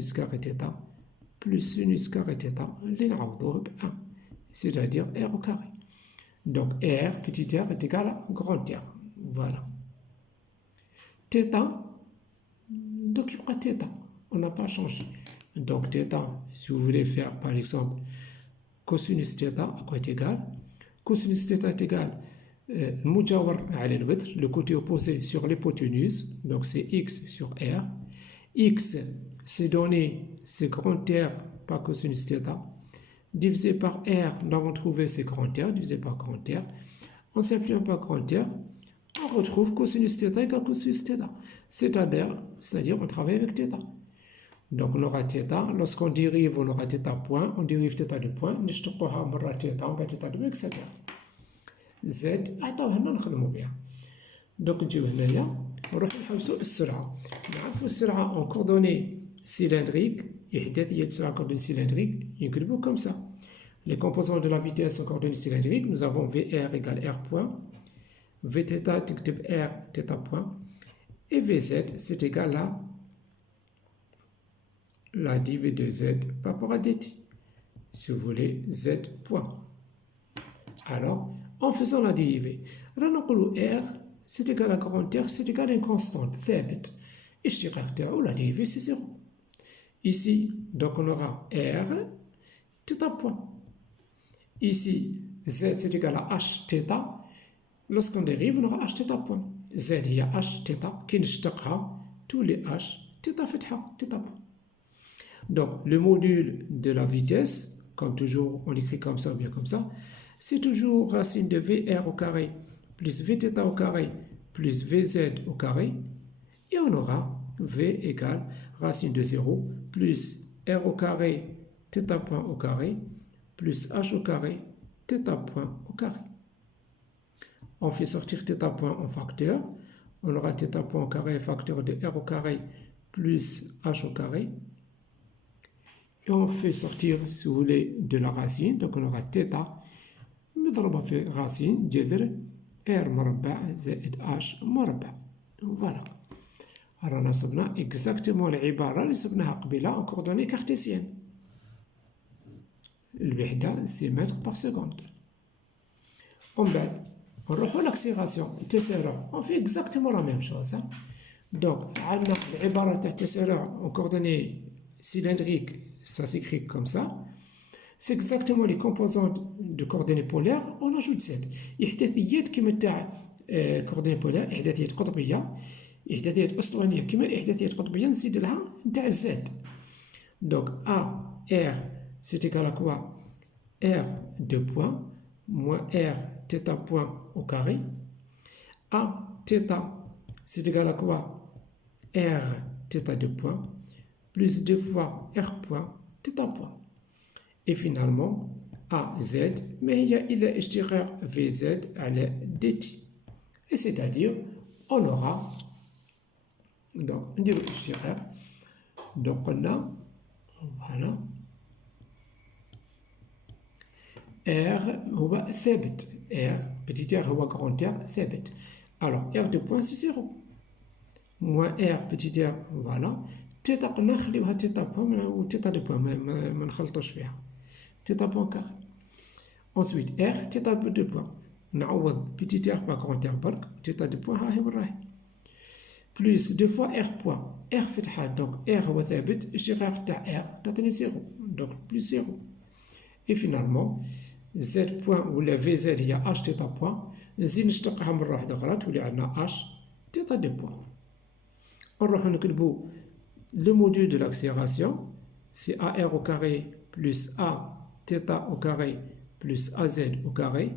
sinus carré θ plus sinus carré θ اللي نعوضوه ب 1 c'est-à-dire r au carré. Donc r petit r est égal à grand R. Voilà. θ, donc il y aura θ. On n'a pas changé. Donc θ, si vous voulez faire par exemple cosinus θ, à quoi est égal? Cosinus θ est égal المجاور على الوتر, le côté opposé sur l'hypoténuse, donc c'est x sur r. X, c'est donné, c'est grand R par cosinus θ, divisé par R, nous avons trouvé c'est grand R, divisé par grand R. En simplifiant par grand R, on retrouve cosinus θ égale cosinus θ. C'est-à-dire on travaille avec θ. Donc on aura θ, lorsqu'on dérive, on aura θ point, on dérive θ de point, نشتقوها مرة θ, on va θ de etc. Z عطاوها لنا نخدمو بها. Donc نجيو هنايا نروحو نحوسو السرعة. نعرفو السرعة en coordonnées cylindriques, إحداثية السرعة en coordonnées cylindriques, ينكتبو comme ça. Les composants de la vitesse en coordonnées cylindriques, nous avons VR égale R point, Vθ تكتب R θ point, et Vz c'est égal à la dv de Z par rapport à dt. Si vous voulez, Z point. Alors, en faisant la dérivée, R c'est égal à grand R, c'est égal à une constante, ثابت. اشتقاق تاعو la dérivée c'est 0. Ici, donc on aura R θ point. Ici, Z c'est égal à H θ. Lorsqu'on dérive, on aura H θ point. Z هي H θ qui نشتقها tous les H θ فتحة θ point. Donc, le module de la vitesse, comme toujours, on écrit comme ça ou bien comme ça, c'est toujours racine de VR au carré plus Vθ au carré plus Vz au carré. Et on aura V égale racine de 0 plus R au carré θ point au carré plus H au carré θ point au carré. On fait sortir θ point en facteur. On aura θ point au carré facteur de R au carré plus H au carré. Et on fait sortir, si vous voulez, de la racine. Donc on aura θ مضروبة في racine جذر R مربع زائد H مربع. Voilà. Alors on a صبنا exactement العبارة اللي صبناها قبيلة en coordonnées cartésiennes. الوحدة c'est mètres par seconde. ومن بعد نروحو l'accélération التسارع. On fait exactement la même chose. Donc عندنا العبارة تاع التسارع en coordonnées cylindriques, ça s'écrit comme ça. C'est exactement les composants de coordonnées polaires, on ajoute Z. إحداثيات كما تاع coordonnées polaires, إحداثيات قطبية، إحداثيات أسطوانية كما إحداثيات قطبية نزيد لها نتاع Z. Donc A, R, c'est égal à quoi? R, 2 points, moins R, θ point au carré. A, θ, c'est égal à quoi? R, θ 2 points, plus 2 fois R point, θ point. Et finalement, AZ, mais il y a اشتقاق VZ على dt. Et c'est-à-dire, on aura, donc, نديرو اشتقاق. Donc, قلنا, voilà, R هو ثابت. R, petit r هو grand R ثابت. Alors, R de point, c'est 0. Moins R, petit r, voilà. θ قلنا نخليوها θ point, و θ de point, ما نخلطوش فيها. θ point carré. Ensuite, R, θ de point. نعوض petit r par grand R برك, θ de point ها هي وين راهي. Plus 2 fois R point. R فتحة, donc R هو ثابت, اشتقاق تاع R تعطيني 0. Donc plus 0. Et finalement, Z point ولا VZ هي H θ point. نزيد نشتقها مرة واحدة أخرى تولي عندنا H θ de point. نروحو نكتبو le module de l'accélération, c'est AR au carré plus A θ au carré plus AZ au carré.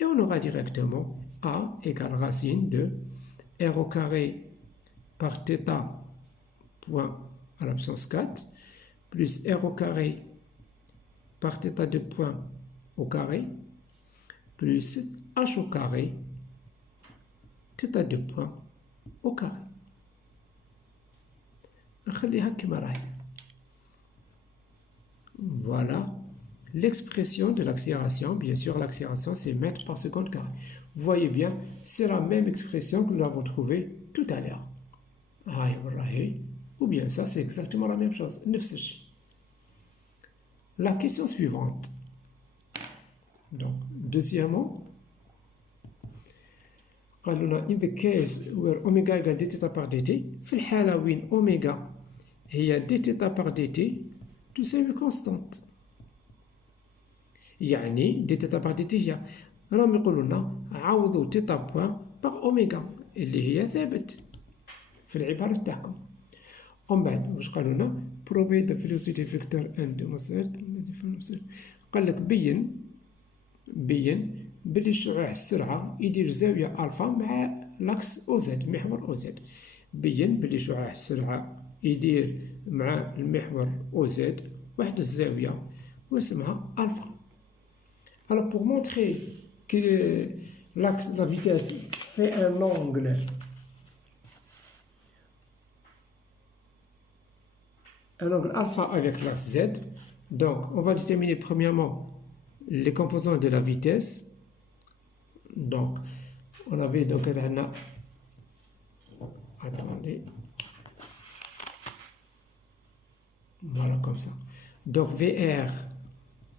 Et on aura directement A égale racine de R au carré par θ point à la puissance 4 plus R au carré par θ de point au carré plus H au carré θ de point au carré. Voilà l'expression de l'accélération. Bien sûr, l'accélération, c'est mètres par seconde carré. Vous voyez bien, c'est la même expression que nous avons trouvée tout à l'heure. ou bien ça, c'est exactement la même chose. نفس الشيء. La question suivante. Donc, deuxièmement, قالوا لنا in the case where omega égale dθ par dt في الحالة وين omega هي dθ par dt تساوي constante. يعني dθ par dt هي راهم يقولوا لنا عوضوا تيتا بوان باغ اوميغا اللي هي ثابت في العبارة تاعكم. ومن بعد واش قالوا لنا provide the velocity vector and demonstrate. قال لك بين بلي شعاع السرعة يدير زاوية ألفا مع لاكس أو زد محور أو زد. بين بلي شعاع السرعة يدير مع المحور أو زد واحد الزاوية واسمها ألفا. Alors pour montrer que l'axe de la vitesse fait un angle alpha avec l'axe z, donc on va déterminer premièrement les composants de la vitesse. Donc on avait donc attendez, voilà comme ça. Donc VR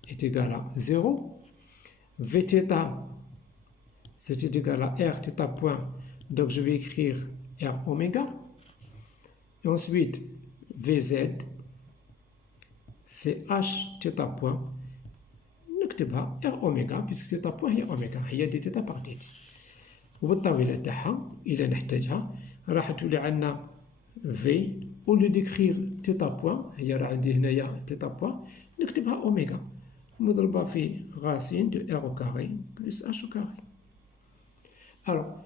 est égal à 0. Vθ, c'est égal à r θ point, donc je vais écrire r oméga. Et ensuite, Vz, c'est h θ point, نكتبها r oméga, puisque θ point هي oméga, هي dθ par dt. وبالطاولة تاعها إلا نحتاجها راح تولي عندنا v au lieu d'écrire θ point, هي راه عندي هنايا θ point, نكتبها oméga. مضروبة في racine de r au carré plus h au carré. Alors,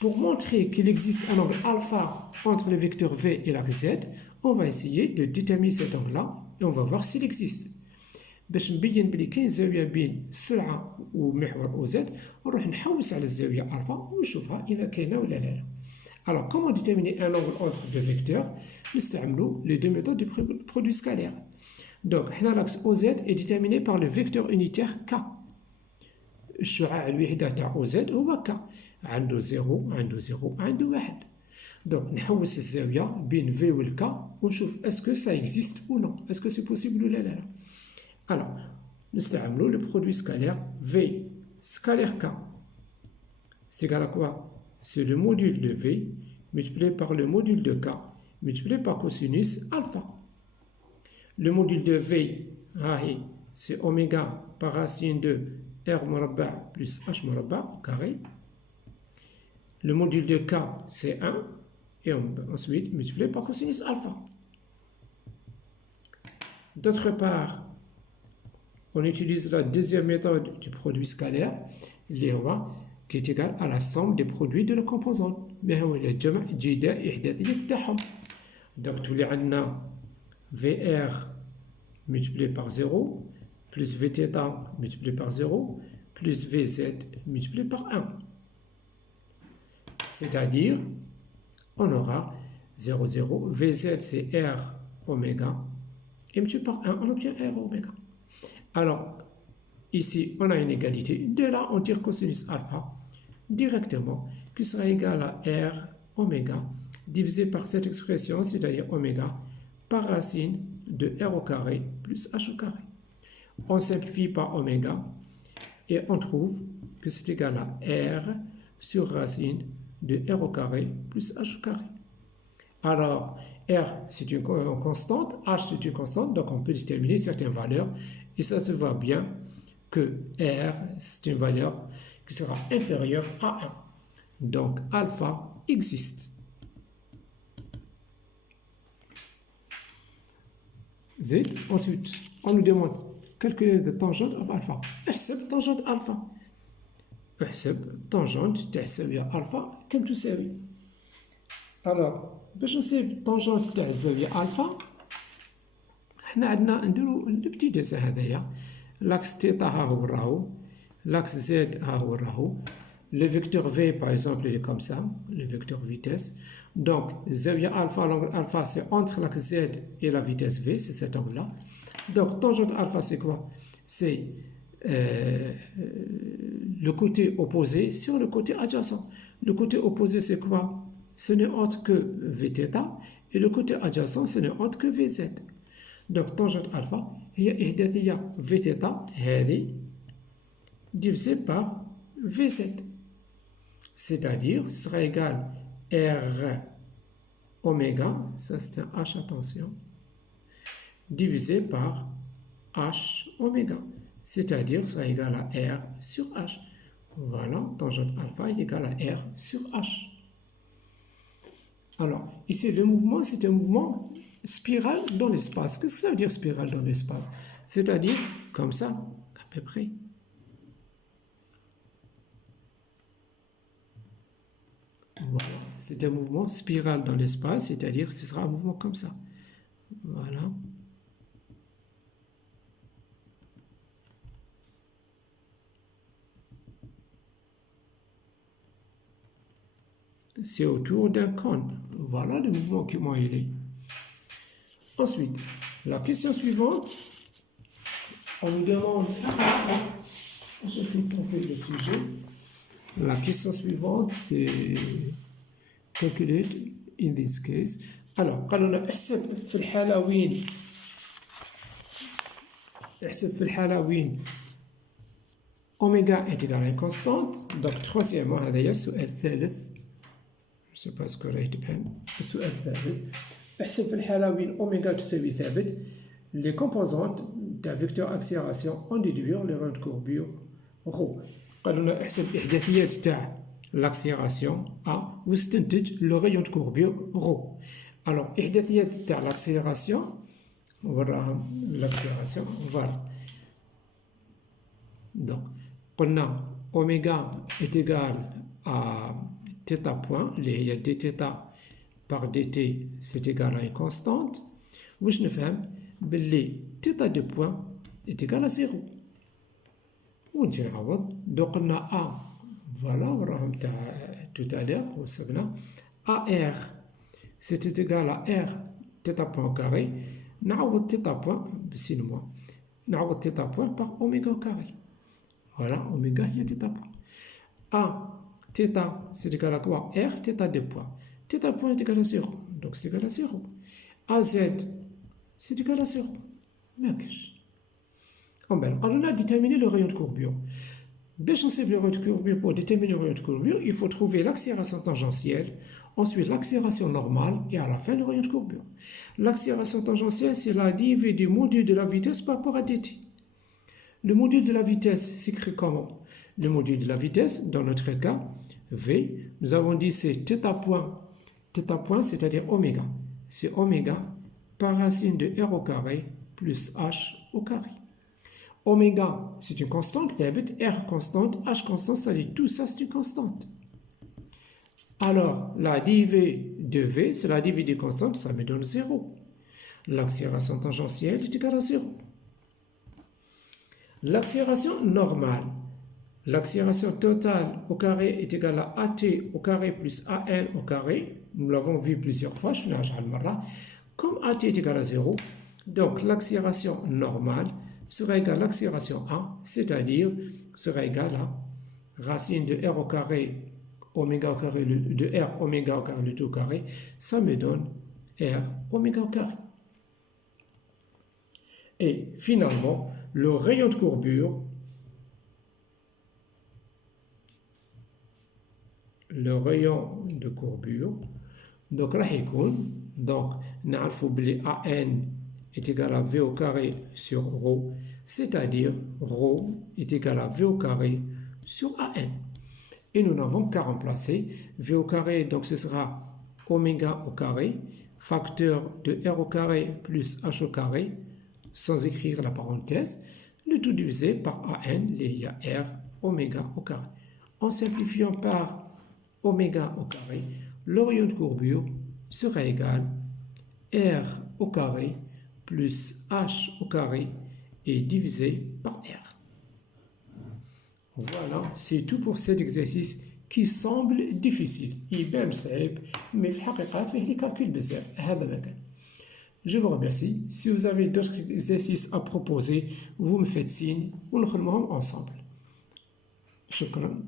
pour montrer qu'il existe un angle alpha entre le vecteur v et l'axe z, on va essayer de déterminer cet angle-là et on va voir s'il existe. باش نبين بلي كاين زاوية بين السرعة ومحور او زد نروح نحوس على الزاوية ألفا ونشوفها إذا كاينة ولا لا. Alors, comment déterminer un angle entre deux vecteurs? نستعملوا les deux méthodes du produit scalaire. Donc, l'axe OZ est déterminé par le vecteur unitaire K. الشعاع الوحدة تاع OZ هو K. عنده 0 عنده 0 عنده 1. Donc, نحوس الزاوية بين V و K ونشوف est-ce que ça existe ou non. Est-ce que c'est possible ou لا. Alors, نستعملوا le produit scalaire V scalaire K. C'est égal à quoi? C'est le module de V multiplié par le module de K multiplié par cosinus alpha. Le module de V, c'est oméga par racine de R مربع plus H مربع au carré. Le module de K, c'est 1. Et ensuite, multiplié par cosinus alpha. D'autre part, on utilise la deuxième méthode du produit scalaire, qui est égale à la somme des produits de la composante. Mais هو الجمع جداء إحداثية تاعهم. Donc, تولي عندنا VR multiplié par 0, plus Vθ multiplié par 0, plus Vz multiplié par 1. C'est-à-dire, on aura 0, 0, Vz c'est R oméga, et multiplié par 1, on obtient R oméga. Alors, ici, on a une égalité. De là, on tire cosinus alpha directement, qui sera égal à R oméga, divisé par cette expression, c'est-à-dire oméga, par racine de R au carré plus H au carré. On simplifie par oméga et on trouve que c'est égal à R sur racine de R au carré plus H au carré. Alors, R c'est une constante, H c'est une constante, donc on peut déterminer certaines valeurs et ça se voit bien que R c'est une valeur qui sera inférieure à 1. Donc, alpha existe. زيد. Ensuite, on nous demande calculer la tangente of alpha. احسب tangente alpha. احسب tangente تاع الزاوية alpha كم تساوي. Alors, باش نحسب tangente تاع الزاوية alpha حنا عندنا نديرو الابتداس هذايا. l'axe θ ها هو راهو. l'axe z ها هو راهو. Le vecteur V, par exemple, il est comme ça, le vecteur vitesse. Donc, zévia alpha, l'angle alpha, c'est entre l'axe Z et la vitesse V, c'est cet angle-là. Donc, tangente alpha, c'est quoi? C'est le côté opposé sur le côté adjacent. Le côté opposé, c'est quoi? Ce n'est autre que Vθ, et le côté adjacent ce n'est autre que Vz. Donc tangente alpha هي إحداثية V θ هذه divisé par Vz. C'est-à-dire ce sera égal R oméga, ça c'est un H, attention, divisé par H oméga. C'est-à-dire ce sera égal à R sur H. Voilà, tangente alpha est égal à R sur H. Alors, ici, le mouvement, c'est un mouvement spirale dans l'espace. Qu'est-ce que ça veut dire spirale dans l'espace? C'est-à-dire, comme ça, à peu près. Voilà, c'est un mouvement spirale dans l'espace, c'est-à-dire ce sera un mouvement comme ça. Voilà. C'est autour d'un cône. Voilà le mouvement comment il est. Ensuite, la question suivante, on nous demande... Je vais tromper le sujet. La question suivante, c'est calculate in this case. Alors, قالوا لنا احسب في الحالة وين اوميغا est égal à une constante. Donc, troisièmement, هذا السؤال الثالث. Je ne sais pas ce que راهي تفهم. السؤال الثالث. احسب في الحالة وين اوميغا تساوي ثابت. Les composantes d'un vecteur accélération en déduire les rayons de courbure ρ. قالوا لنا احسب إحداثيات تاع l'accélération A واستنتج le rayon de courbure ρ. Alors, إحداثيات تاع l'accélération, وراهم l'accélération, voilà. Donc, قلنا oméga est égal à θ point, il y a dθ par dt, c'est égal à une constante. واش نفهم باللي θ de point est égal à 0. ونجي نعوض دوك قلنا A, voilà وراهم تاع tout à l'heure وصلنا AR c'était égal à R θ point au carré. نعوض θ point بسين موان نعوض θ point par oméga au carré. Voilà, oméga هي θ point. A θ c'est égal à quoi? R θ de point. θ point est égal à 0, donc c'est égal à 0. AZ c'est égal à 0. ما كاش. On a déterminé le rayon de courbure. Le rayon de courbure, pour déterminer le rayon de courbure, il faut trouver l'accélération tangentielle, ensuite l'accélération normale et à la fin le rayon de courbure. L'accélération tangentielle, c'est la dérivée du module de la vitesse par rapport à dt. Le module de la vitesse s'écrit comment? Le module de la vitesse, dans notre cas, V, nous avons dit c'est θ point, c'est-à-dire oméga. C'est oméga par racine de R au carré plus H au carré. Oméga, c'est une constante, R constante, H constante, ça dit tout ça c'est une constante. Alors, la dérivée de V, c'est la dérivée des constantes, ça me donne 0. L'accélération tangentielle est égale à 0. L'accélération normale, l'accélération totale au carré est égale à AT au carré plus AN au carré. Nous l'avons vu plusieurs fois, comme AT est égal à 0, donc l'accélération normale sera égale à l'accélération A, c'est-à-dire sera égale à racine de R au carré, oméga au carré, de R oméga au carré, le tout au carré, ça me donne R oméga au carré. Et finalement, le rayon de courbure, donc راح يكون donc نعرفوا بلي AN est égal à V au carré sur ρ, c'est-à-dire ρ est égal à V au carré sur AN. Et nous n'avons qu'à remplacer V au carré, donc ce sera oméga au carré, facteur de R au carré plus H au carré, sans écrire la parenthèse, le tout divisé par AN, il y a R oméga au carré. En simplifiant par oméga au carré, le rayon de courbure sera égal R au carré plus H au carré et divisé par R. Voilà, c'est tout pour cet exercice qui semble difficile. يبان صعيب, mais في الحقيقة فيه لي calculs بزاف. هذا ما كان. Je vous remercie. Si vous avez d'autres exercices à proposer, vous me faites signe. ونخدموهم ensemble. شكرا.